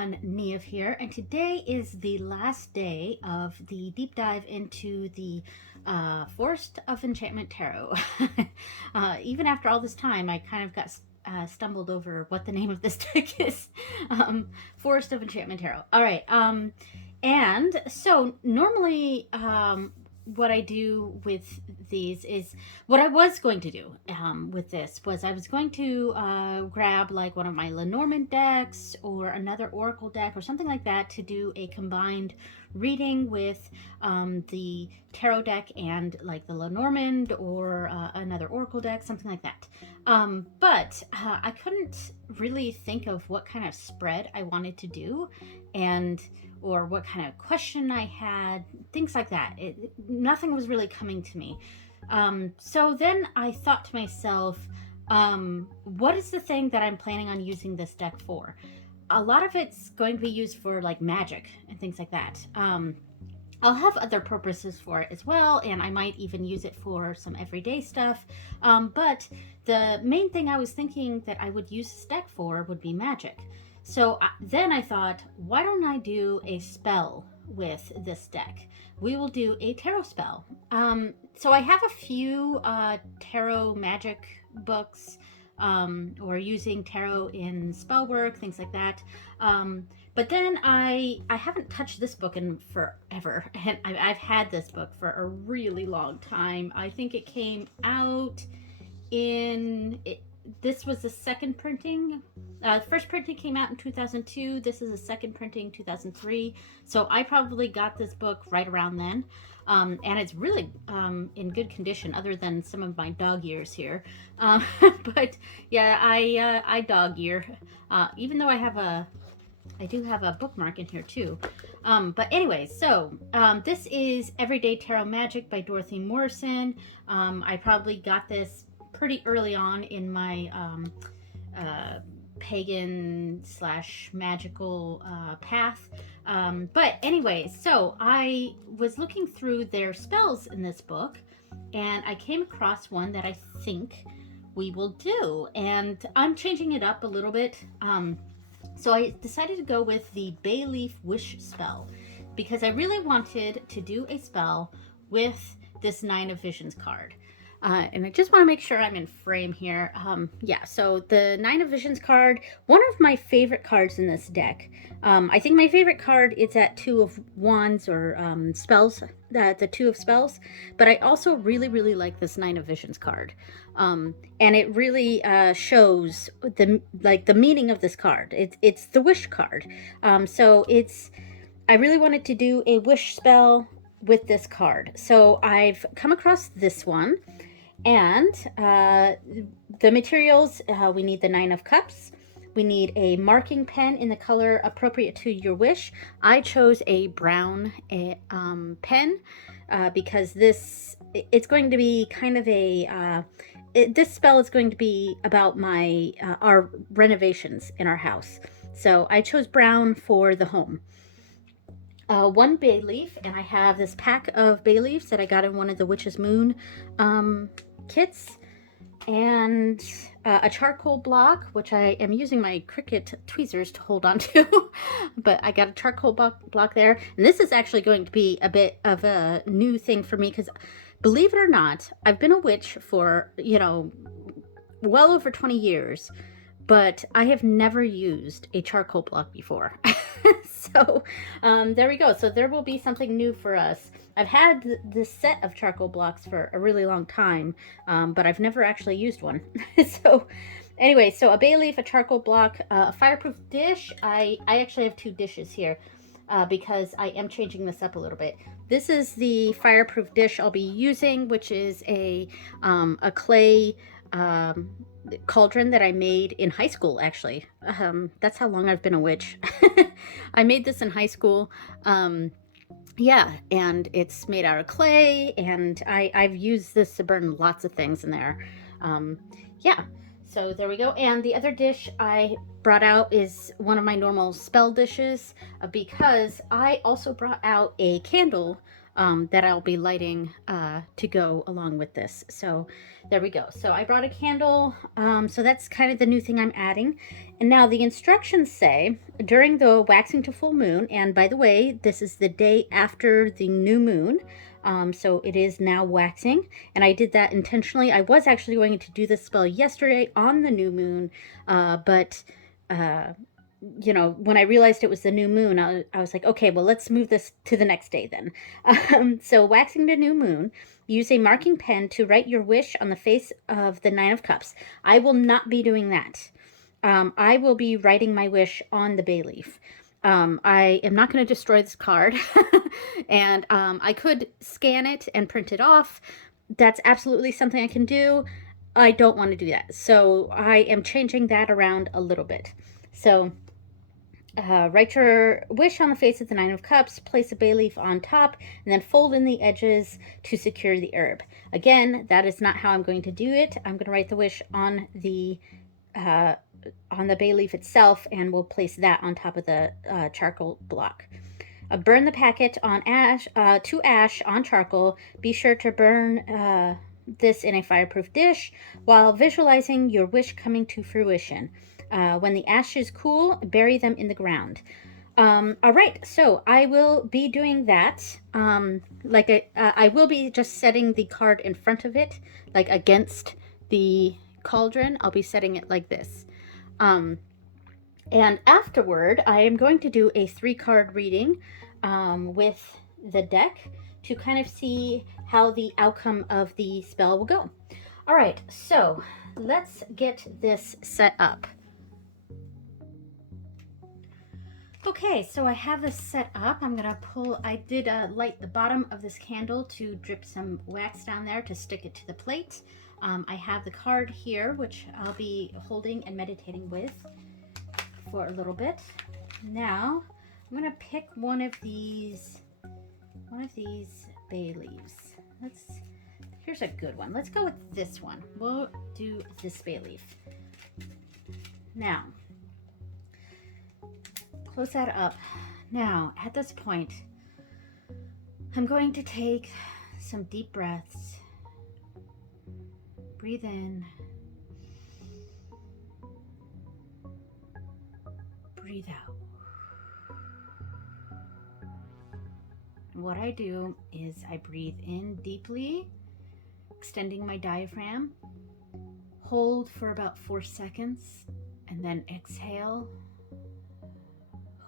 everyone, Neve here, and today is the last day of the deep dive into the Forest of Enchantment Tarot. Even after all this time, I kind of got stumbled over what the name of this deck is. Forest of Enchantment Tarot. All right, and so normally what I do with these is what I was going to do with this was I was going to grab like one of my Lenormand decks or another Oracle deck or something like that to do a combined reading with the tarot deck and like the Lenormand or another Oracle deck, something like that. But I couldn't really think of what kind of spread I wanted to do or what kind of question I had, things like that. Nothing was really coming to me. So then I thought to myself, what is the thing that I'm planning on using this deck for? A lot of it's going to be used for like magic and things like that. I'll have other purposes for it as well, and I might even use it for some everyday stuff. But the main thing I was thinking that I would use this deck for would be magic. So then I thought, why don't I do a spell with this deck? We will do a tarot spell. So I have a few tarot magic books or using tarot in spell work, things like that. But then I haven't touched this book in forever, and I've had this book for a really long time. I think it came out this was the second printing. First printing came out in 2002. This is a second printing, 2003. So I probably got this book right around then. And it's really in good condition, other than some of my dog years here. But yeah, I dog year, even though I do have a bookmark in here too. But anyway, so this is Everyday Tarot Magic by Dorothy Morrison. I probably got this pretty early on in my pagan / magical path. But anyway, so I was looking through their spells in this book, and I came across one that I think we will do, and I'm changing it up a little bit. So I decided to go with the Bay Leaf Wish spell because I really wanted to do a spell with this Nine of Visions card. And I just want to make sure I'm in frame here. Yeah, so the Nine of Visions card, one of my favorite cards in this deck. I think my favorite card is at Two of Wands or spells, the Two of Spells. But I also really, really like this Nine of Visions card. And it really shows the meaning of this card. It's the wish card. So I really wanted to do a wish spell with this card. So I've come across this one. And the materials, we need the Nine of Cups. We need a marking pen in the color appropriate to your wish. I chose a brown pen because it's going to be kind of this spell is going to be about our renovations in our house. So I chose brown for the home. One bay leaf, and I have this pack of bay leaves that I got in one of the Witch's Moon kits, and a charcoal block, which I am using my Cricut tweezers to hold on to. But I got a charcoal block there, and this is actually going to be a bit of a new thing for me because, believe it or not, I've been a witch for well over 20 years, but I have never used a charcoal block before. So there we go. So there will be something new for us. I've had this set of charcoal blocks for a really long time, but I've never actually used one. So anyway, so a bay leaf, a charcoal block, a fireproof dish. I actually have two dishes here because I am changing this up a little bit. This is the fireproof dish I'll be using, which is a clay cauldron that I made in high school, actually. That's how long I've been a witch. I made this in high school. Yeah, and it's made out of clay, and I've used this to burn lots of things in there. Yeah, so there we go. And the other dish I brought out is one of my normal spell dishes because I also brought out a candle that I'll be lighting to go along with this. So there we go. So I brought a candle. So that's kind of the new thing I'm adding. And now the instructions say during the waxing to full moon, and by the way, this is the day after the new moon. So it is now waxing, and I did that intentionally. I was actually going to do this spell yesterday on the new moon, but you know, when I realized it was the new moon, I was like, okay, well, let's move this to the next day then. So waxing the new moon, use a marking pen to write your wish on the face of the Nine of Cups. I will not be doing that. I will be writing my wish on the bay leaf. I am not going to destroy this card. And I could scan it and print it off. That's absolutely something I can do. I don't want to do that. So I am changing that around a little bit. So write your wish on the face of the Nine of Cups, place a bay leaf on top, and then fold in the edges to secure the herb. Again, that is not how I'm going to do it. I'm going to write the wish on the bay leaf itself, and we'll place that on top of the charcoal block. Burn the packet on ash to ash on charcoal. Be sure to burn this in a fireproof dish while visualizing your wish coming to fruition. When the ashes cool, bury them in the ground. All right, so I will be doing that. I will be just setting the card in front of it, like against the cauldron. I'll be setting it like this. And afterward, I am going to do a 3-card reading with the deck to kind of see how the outcome of the spell will go. All right, so let's get this set up. Okay, so I have this set up. I'm gonna I did light the bottom of this candle to drip some wax down there to stick it to the plate. I have the card here, which I'll be holding and meditating with for a little bit. Now, I'm gonna pick one of these bay leaves. Here's a good one. Let's go with this one. We'll do this bay leaf. Now, close that up. Now, at this point, I'm going to take some deep breaths. Breathe in. Breathe out. And what I do is I breathe in deeply, extending my diaphragm. Hold for about 4 seconds, and then exhale.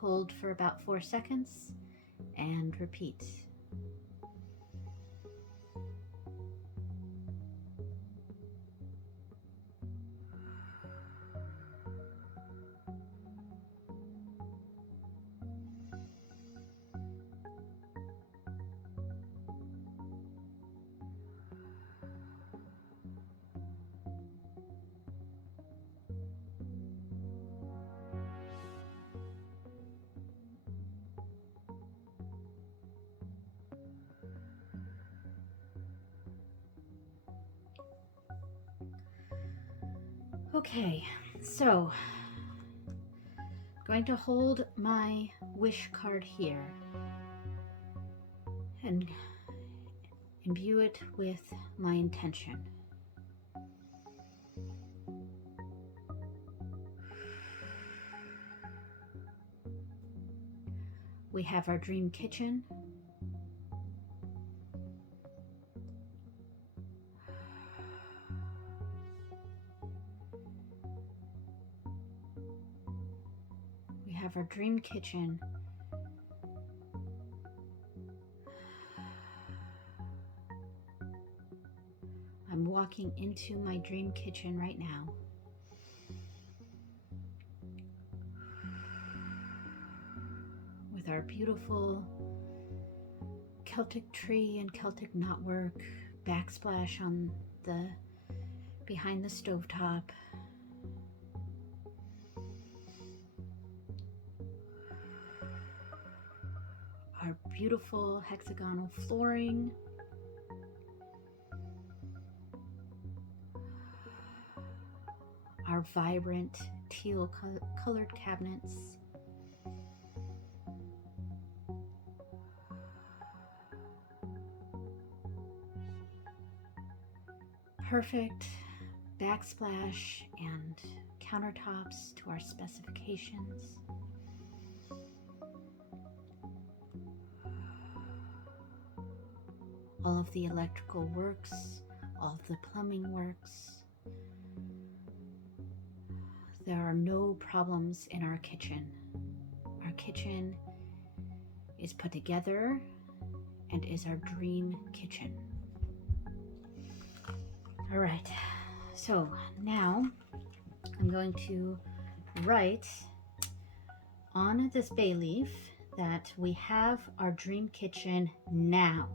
Hold for about 4 seconds, and repeat. Okay, so I'm going to hold my wish card here and imbue it with my intention. We have our dream kitchen. We have our dream kitchen. I'm walking into my dream kitchen right now. With our beautiful Celtic tree and Celtic knotwork, backsplash on the behind the stovetop. Our beautiful hexagonal flooring. Our vibrant teal colored cabinets. perfect backsplash and countertops to our specifications. All of the electrical works, all of the plumbing works. There are no problems in our kitchen. Our kitchen is put together and is our dream kitchen. All right, so now I'm going to write on this bay leaf that we have our dream kitchen now.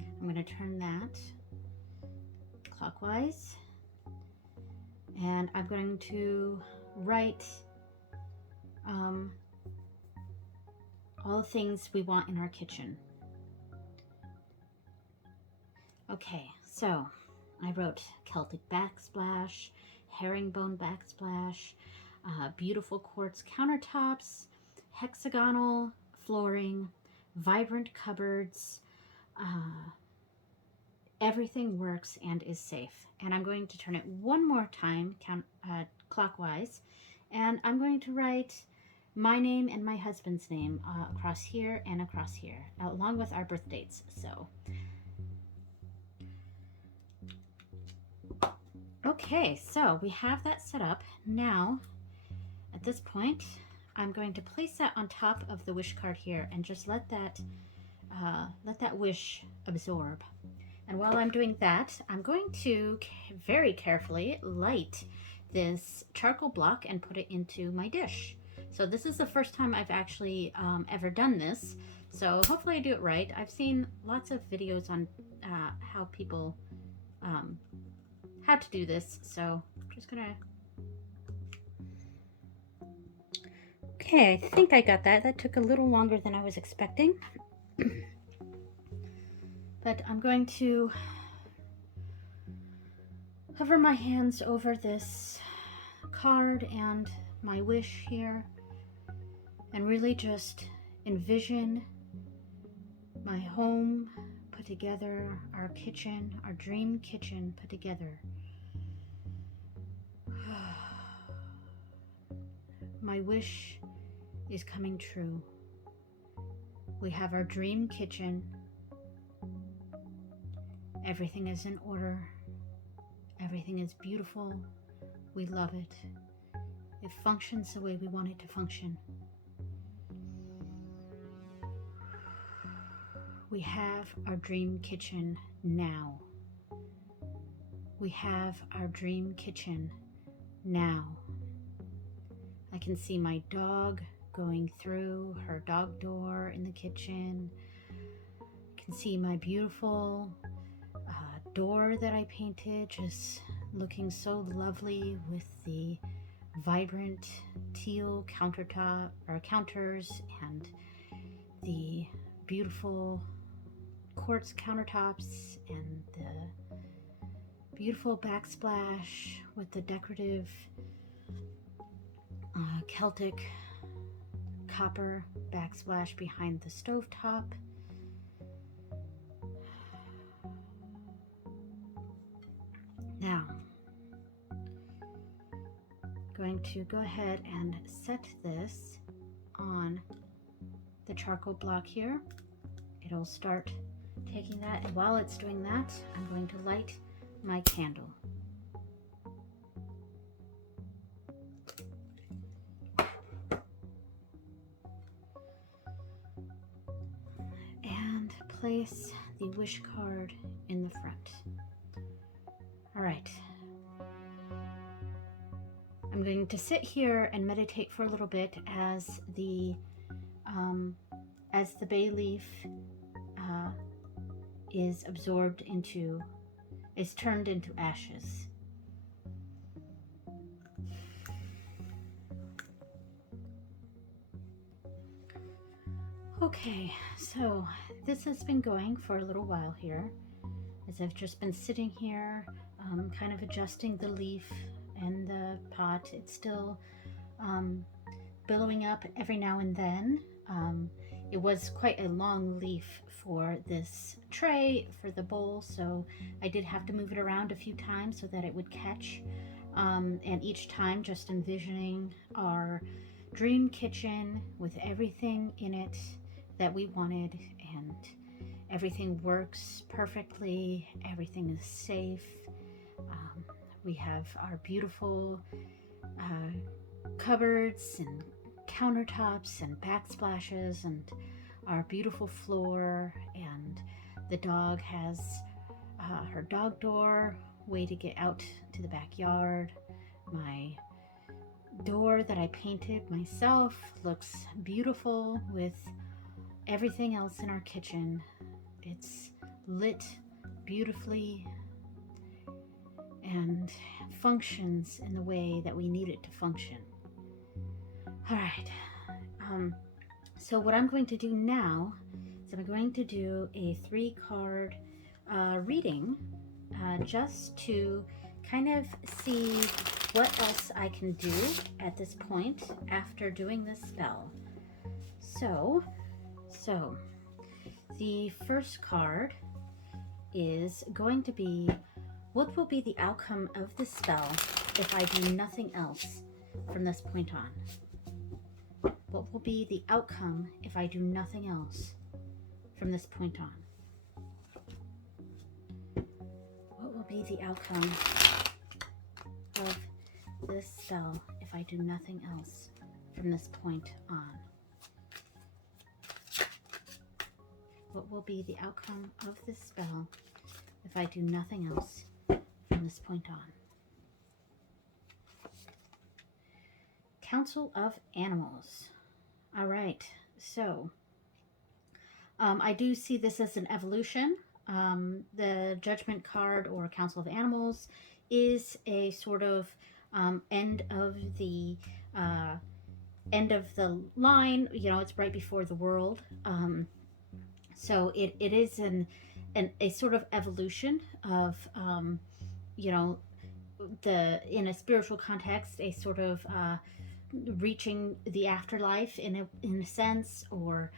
I'm going to turn that clockwise, and I'm going to write all the things we want in our kitchen. Okay, so I wrote Celtic backsplash, herringbone backsplash, beautiful quartz countertops, hexagonal flooring, vibrant cupboards. Everything works and is safe. And I'm going to turn it one more time clockwise, and I'm going to write my name and my husband's name across here and across here, along with our birth dates. So, okay, so we have that set up. Now, at this point, I'm going to place that on top of the wish card here and just let that wish absorb. And while I'm doing that, I'm going to very carefully light this charcoal block and put it into my dish. So this is the first time I've actually ever done this. So hopefully I do it right. I've seen lots of videos on how people, how to do this. So I'm just gonna, okay, I think I got that. That took a little longer than I was expecting. But I'm going to hover my hands over this card and my wish here and really just envision my home put together, our kitchen, our dream kitchen put together. My wish is coming true. We have our dream kitchen. Everything is in order. Everything is beautiful. We love it. It functions the way we want it to function. We have our dream kitchen now. We have our dream kitchen now. I can see my dog going through her dog door in the kitchen. I can see my beautiful door that I painted just looking so lovely with the vibrant teal countertop or counters and the beautiful quartz countertops and the beautiful backsplash with the decorative Celtic copper backsplash behind the stovetop. Now, going to go ahead and set this on the charcoal block here. It'll start taking that, and while it's doing that, I'm going to light my candle. And place the wish card in the front. All right. I'm going to sit here and meditate for a little bit as the bay leaf is turned into ashes. Okay, so this has been going for a little while here, as I've just been sitting here, kind of adjusting the leaf and the pot. It's still billowing up every now and then. it was quite a long leaf for this tray, for the bowl, so I did have to move it around a few times so that it would catch. And each time just envisioning our dream kitchen with everything in it that we wanted, and everything works perfectly, everything is safe. We have our beautiful cupboards and countertops and backsplashes and our beautiful floor, and the dog has her dog door, way to get out to the backyard. My door that I painted myself looks beautiful with everything else in our kitchen. It's lit beautifully and functions in the way that we need it to function. All right. So what I'm going to do now is I'm going to do a 3-card reading just to kind of see what else I can do at this point after doing this spell. So the first card is going to be, what will be the outcome of this spell if I do nothing else from this point on? What will be the outcome if I do nothing else from this point on? What will be the outcome of this spell if I do nothing else from this point on? What will be the outcome of this spell if I do nothing else from this point on? Council of Animals. All right, so I do see this as an evolution. The Judgment card, or Council of Animals, is a sort of end of the line. You know, it's right before the world. So it is a sort of evolution of, you know, in a spiritual context, a sort of reaching the afterlife in a sense, or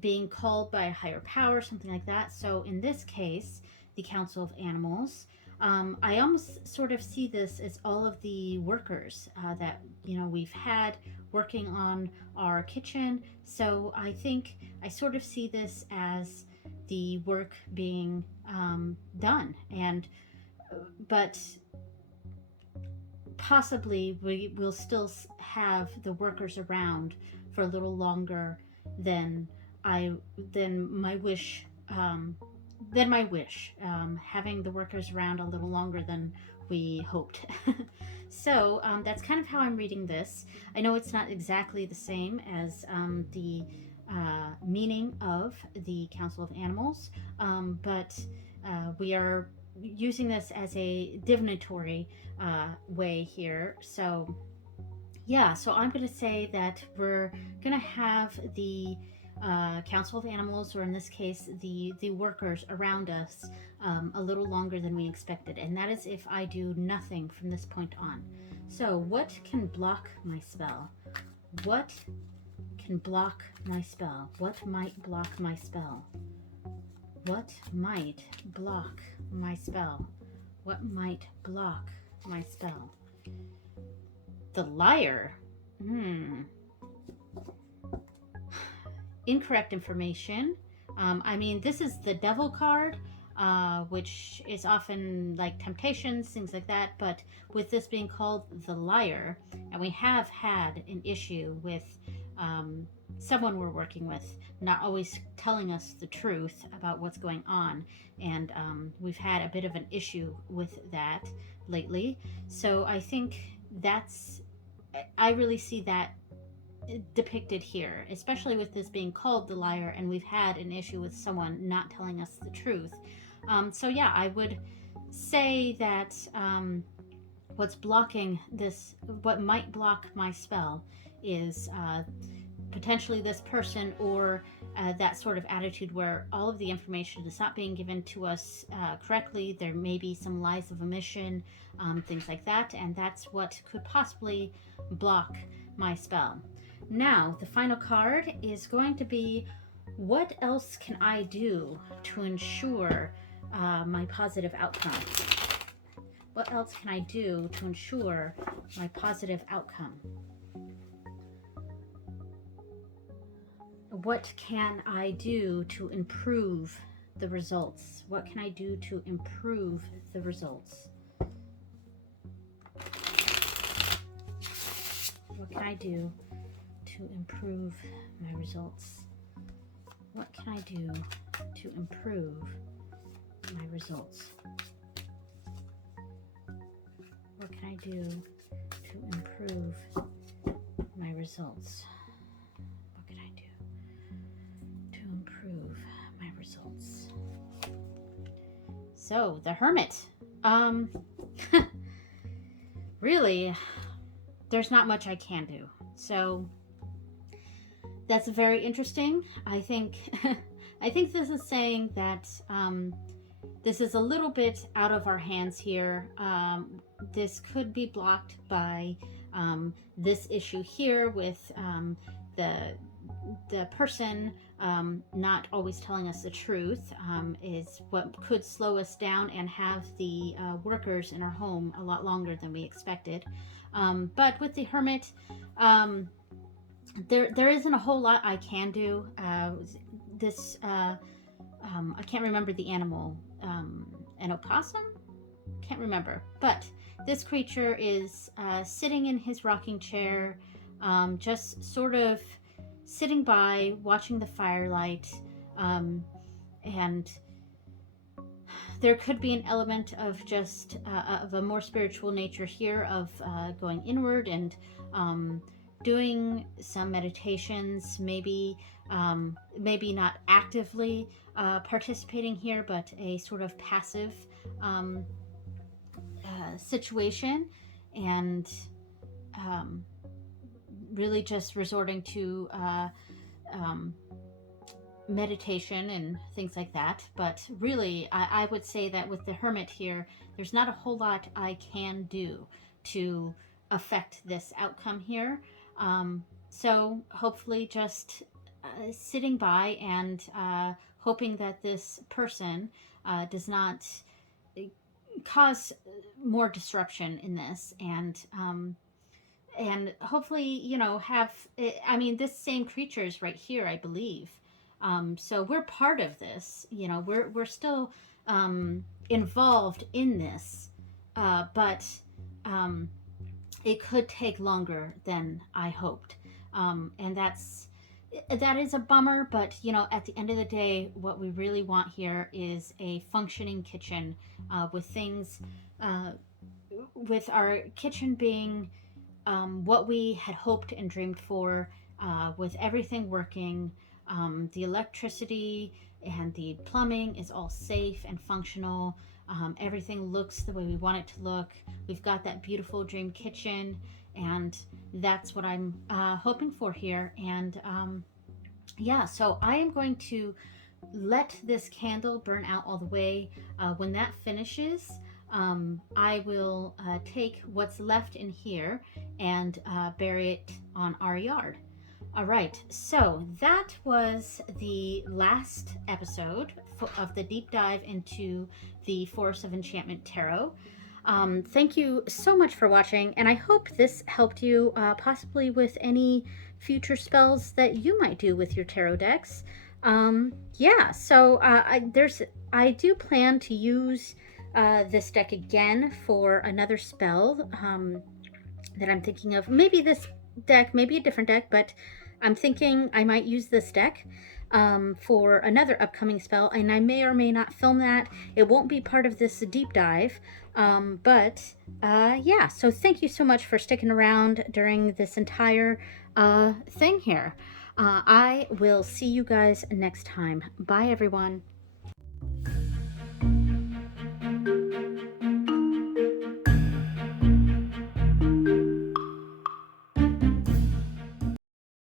being called by a higher power, something like that. So in this case, the Council of Animals, I almost sort of see this as all of the workers that, you know, we've had working on our kitchen. So I think I sort of see this as the work being done, but possibly we will still have the workers around for a little longer than my wish. Having the workers around a little longer than we hoped. So that's kind of how I'm reading this. I know it's not exactly the same as the meaning of the Council of Animals, but we are using this as a divinatory way here. So yeah, so I'm going to say that we're going to have the Council of Animals, or in this case, the workers around us, a little longer than we expected. And that is if I do nothing from this point on. So what can block my spell? What can block my spell? What might block my spell? What might block my spell? What might block my spell? The Liar. Incorrect information. I mean, this is the Devil card, which is often like temptations, things like that. But with this being called the Liar, and we have had an issue with someone we're working with not always telling us the truth about what's going on, and we've had a bit of an issue with that lately. So I think I really see that depicted here, especially with this being called the Liar, and we've had an issue with someone not telling us the truth. So yeah, I would say that what's blocking this, what might block my spell, is potentially this person, or that sort of attitude where all of the information is not being given to us correctly. There may be some lies of omission, things like that, and that's what could possibly block my spell. Now, the final card is going to be, what else can I do to ensure my positive outcome? What else can I do to ensure my positive outcome? What can I do to improve the results? What can I do to improve the results? What can I do to improve my results? What can I do to improve my results? What can I do to improve my results? What can I do to improve my results? So, the Hermit. Really, there's not much I can do. So, that's very interesting. I think I think this is saying that this is a little bit out of our hands here. This could be blocked by this issue here with the person not always telling us the truth, is what could slow us down and have the workers in our home a lot longer than we expected. But with the Hermit, there isn't a whole lot I can do. I can't remember the animal. An opossum? Can't remember. But this creature is sitting in his rocking chair, just sort of sitting by, watching the firelight, and there could be an element of just of a more spiritual nature here, of going inward and doing some meditations, maybe not actively participating here, but a sort of passive situation, and really just resorting to meditation and things like that. But really, I would say that with the Hermit here, there's not a whole lot I can do to affect this outcome here. So hopefully just sitting by and hoping that this person does not cause more disruption in this, and hopefully, have, I mean, this same creature is right here, I believe. So we're part of this, we're still involved in this, but it could take longer than I hoped. And that is a bummer, but at the end of the day, what we really want here is a functioning kitchen, with things, with our kitchen being what we had hoped and dreamed for, with everything working. The electricity and the plumbing is all safe and functional. Everything looks the way we want it to look. We've got that beautiful dream kitchen, and that's what I'm hoping for here. And yeah, so I am going to let this candle burn out all the way. When that finishes, I will take what's left in here and bury it on our yard. All right, so that was the last episode of the deep dive into the Forest of Enchantment Tarot. Thank you so much for watching, and I hope this helped you possibly with any future spells that you might do with your tarot decks. Yeah, so I do plan to use this deck again for another spell that I'm thinking of. Maybe this deck, maybe a different deck, but I'm thinking I might use this deck for another upcoming spell, and I may or may not film that. It won't be part of this deep dive, but yeah, so thank you so much for sticking around during this entire thing here. I will see you guys next time. Bye, everyone.